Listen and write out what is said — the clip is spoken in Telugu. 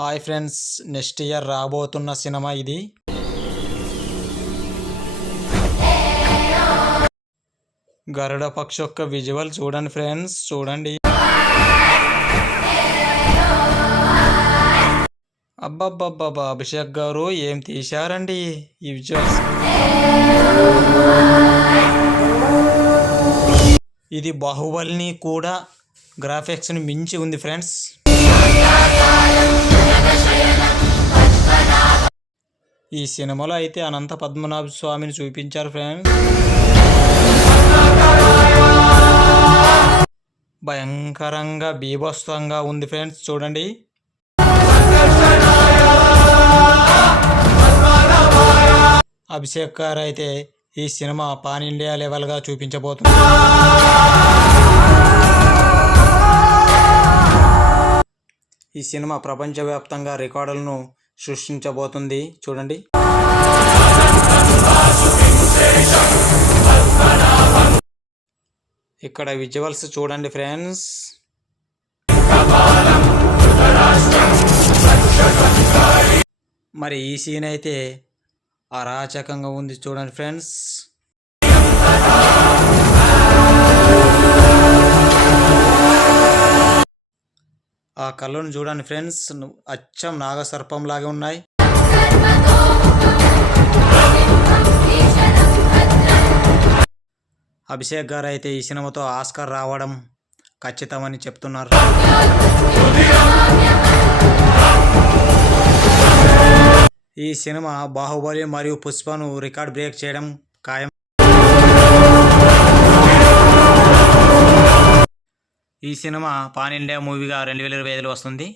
హాయ్ ఫ్రెండ్స్, నెక్స్ట్ ఇయర్ రాబోతున్న సినిమా ఇది. గరుడ పక్షి యొక్క విజువల్ చూడండి ఫ్రెండ్స్, చూడండి. అబ్బబ్బబ్బబ్బా, అభిషేక్ గారు ఏం తీశారండి ఈ విజువల్స్. ఇది బాహుబలిని కూడా గ్రాఫిక్స్ని మించి ఉంది ఫ్రెండ్స్. ఈ సినిమాలో అయితే అనంత పద్మనాభ స్వామిని చూపించారు ఫ్రెండ్స్. భయంకరంగా బీభత్సంగా ఉంది ఫ్రెండ్స్, చూడండి. అభిషేక్ గారు అయితే ఈ సినిమా పాన్ ఇండియా లెవెల్గా చూపించబోతుంది. ఈ సినిమా ప్రపంచవ్యాప్తంగా రికార్డులను సృష్టించబోతుంది, చూడండి. ఇక్కడ విజువల్స్ చూడండి ఫ్రెండ్స్. మరి ఈ సీన్ అయితే అరాచకంగా ఉంది, చూడండి ఫ్రెండ్స్. ఆ కళ్ళను చూడండి ఫ్రెండ్స్, అచ్చం నాగసర్పం లాగా ఉన్నాయి. అభిషేక్ గారు అయితే ఈ సినిమాతో ఆస్కార్ రావడం ఖచ్చితమని చెప్తున్నారు. ఈ సినిమా బాహుబలి మరియు పుష్పను రికార్డ్ బ్రేక్ చేయడం ఖాయం. ఈ సినిమా పాన్ ఇండియా మూవీగా 2025లో వస్తుంది.